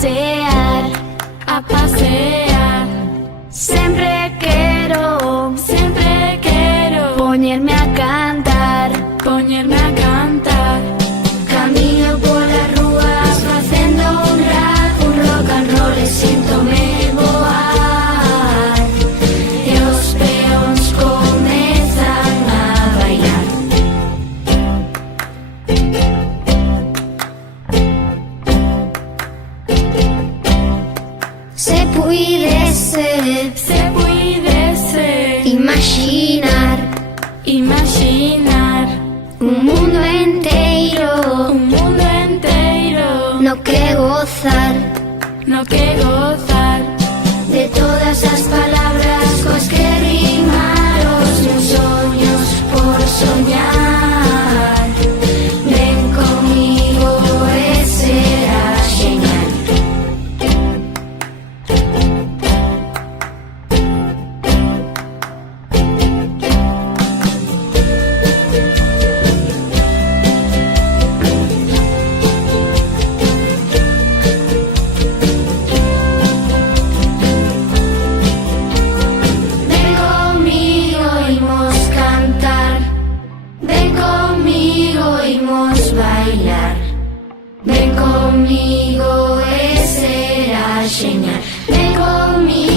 pasear, a pasear. siempre quiero Ponerme a cantar, camino por las ruas facendo un rock and roll e síntome voar e os peóns comezan a bailar. Se puidese imaginar un mundo inteiro no que gozar de todas as palabras coas que rimar os meus soños por soñar. Ven comigo e será genial. Ven conmigo, imos cantar. Ven conmigo, imos bailar. Ven conmigo e será genial. Ven conmigo.